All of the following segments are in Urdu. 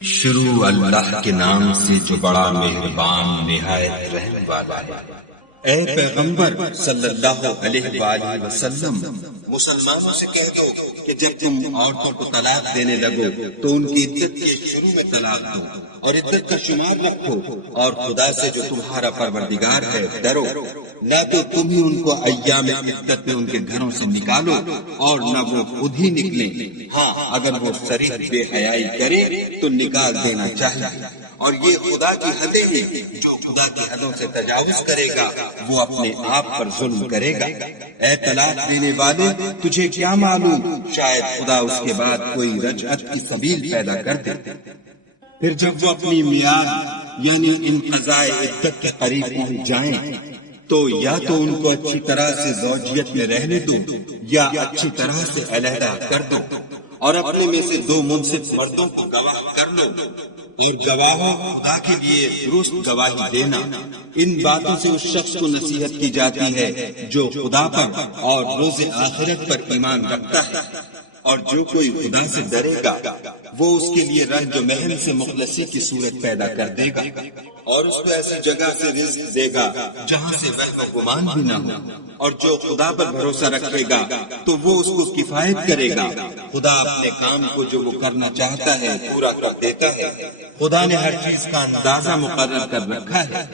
شروع اللہ کے نام سے جو بڑا مہربان نہایت رحم والا ہے۔ اے پیغمبر صلی اللہ علیہ وآلہ وسلم، مسلمانوں سے کہہ دو کہ جب تم عورتوں کو طلاق دینے لگو تو ان کی عدت کے شروع میں طلاق دو اور عدت کا شمار رکھو، اور خدا سے جو تمہارا پروردگار ہے ڈرو، نہ تو تم ہی ان کو ایام عدت میں ان کے گھروں سے نکالو اور نہ وہ خود ہی نکلیں۔ ہاں، اگر وہ صریح بے حیائی کرے تو نکال دینا چاہیے، اور یہ خدا کی حدیں ہیں، جو خدا کی حدوں سے تجاوز کرے گا وہ اپنے آپ پر ظلم کرے گا۔ اے طلاق دینے والے، تجھے کیا معلوم، شاید خدا اس کے بعد کوئی رجعت کی سبیل پیدا کر دے۔ پھر جب وہ اپنی میعاد یعنی انقضاء عدت کے قریب پہنچ جائیں تو یا تو ان کو اچھی طرح سے زوجیت میں رہنے دو یا اچھی طرح سے علیحدہ کر دو، اور اپنے میں سے دو منصف مردوں کو گواہ کر لو، اور گواہوں خدا کے لیے درست گواہی دینا۔ ان باتوں سے اس شخص کو نصیحت کی جاتی ہے جو خدا پر اور روز آخرت پر ایمان رکھتا ہے، اور جو کوئی خدا سے ڈرے گا وہ اس کے لیے رنج و محن سے مخلصی کی صورت پیدا کر دے گا، اور اس کو ایسی جگہ سے رزق دے گا جہاں سے وہم و گمان بھی نہ ہو، اور جو خدا پر بھروسہ رکھے گا تو وہ اس کو کفایت کرے گا۔ خدا اپنے کام کو جو وہ کرنا چاہتا ہے پورا کر دیتا ہے۔ خدا نے ہر چیز کا اندازہ مقرر کر رکھا ہے۔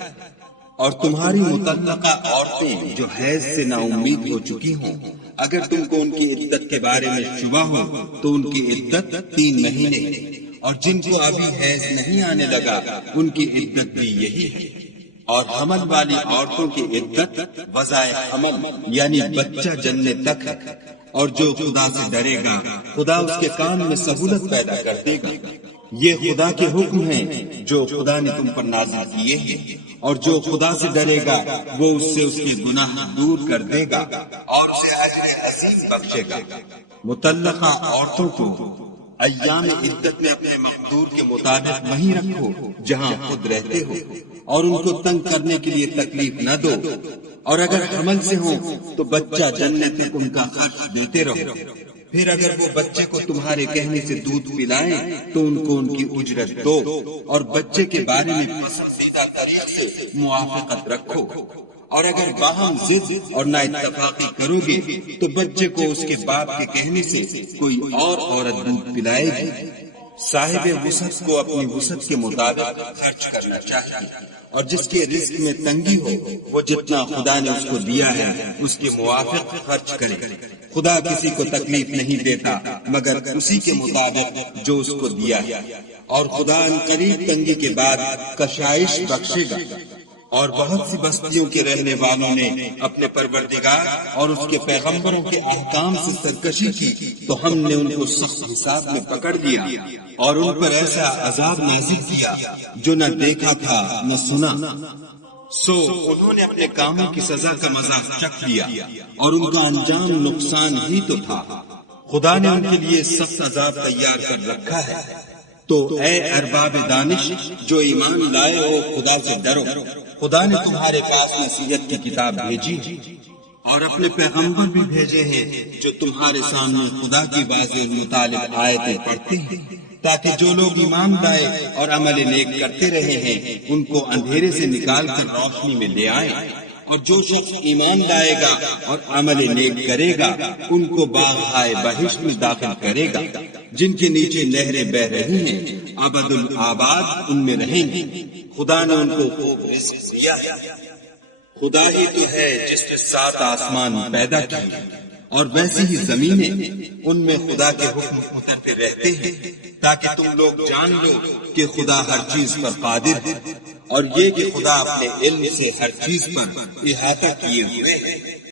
اور تمہاری مطلقہ عورتیں جو حیض سے نا امید ہو چکی ہوں، اگر تم کو ان کی عدت کے بارے میں شبہ ہو تو ان کی عدت 3 مہینے ہے، اور جن کو ابھی حیض نہیں آنے لگا ان کی عدت بھی یہی ہے۔ اور حمل والی عورتوں کی عدت وضع حمل یعنی بچہ جننے تک ہے، اور جو خدا سے ڈرے گا خدا اس کے کام میں سہولت پیدا کر دے گا۔ یہ خدا کے حکم ہیں جو خدا نے تم پر نازل کیے ہیں، اور جو خدا سے ڈرے گا وہ اس سے اس کے گناہ دور کر دے گا اور اسے اجر عظیم بخشے گا۔ مطلقہ عورتوں کو ایام عدت میں اپنے مقدور کے مطابق وہیں رکھو جہاں خود رہتے ہو، اور ان کو تنگ کرنے کے لیے تکلیف نہ دو، اور اگر حمل سے ہوں تو بچہ جننے تک ان کا خرچ دیتے رہو۔ پھر اگر وہ بچے کو تمہارے کہنے سے دودھ پلائیں تو ان کو ان کی اجرت دو، اور بچے کے بارے میں پسندیدہ طریق سے موافقت رکھو، اور اگر باہم ضد اور نا اتفاقی کرو گے تو بچے کو اس کے باپ کے کہنے سے کوئی اور عورت دودھ پلائے گی۔ صاحب وسعت کو اپنی وسعت کے مطابق خرچ کرنا چاہیے، اور جس کے رزق میں تنگی ہو وہ جتنا خدا نے اس کو دیا ہے اس کے موافق خرچ کرے۔ خدا کسی کو تکلیف نہیں دیتا مگر اسی کے مطابق جو اس کو دیا ہے، اور خدا عنقریب تنگی کے بعد کشائش بخشے گا۔ اور بہت سی بستیوں کے رہنے والوں نے اپنے پروردگار اور اس کے پیغمبروں کے احکام سے سرکشی کی تو ہم نے ان کو سخت حساب میں پکڑ لیا، اور ان پر ایسا عذاب نازل کیا جو نہ دیکھا تھا نہ سنا۔ سو انہوں نے اپنے کاموں کی سزا کا مزہ چکھ لیا، اور ان کا انجام نقصان ہی تو تھا۔ خدا نے ان کے لیے سخت عذاب تیار کر رکھا ہے۔ تو اے ارباب دانش جو ایمان لائے ہو، خدا سے ڈرو۔ خدا نے تمہارے پاس نصیحت کی کتاب بھیجی اور اپنے پیغمبر بھی بھیجے ہیں جو تمہارے سامنے خدا کی واضح مطالب آیتیں پڑھتے ہیں، تاکہ جو لوگ ایمان لائے اور عمل نیک کرتے رہے ہیں ان کو اندھیرے سے نکال کر روشنی میں لے آئے، اور جو شخص ایمان لائے گا اور عمل نیک کرے گا ان کو باغ بہشت میں داخل کرے گا، جن کے نیچے نہریں بہ رہی ہیں، ابد الآباد ان میں رہیں گے۔ خدا نے ان کو خوب رزق دیا ہے۔ خدا ہی تو ہے جس نے 7 آسمان پیدا کیے، اور ویسی ہی زمینیں، ان میں خدا کے حکم اترتے رہتے ہیں، تاکہ تم لوگ جان لو کہ خدا ہر چیز پر قادر ہے، اور یہ کہ خدا اپنے علم سے ہر چیز پر احاطہ کیے ہوئے ہے۔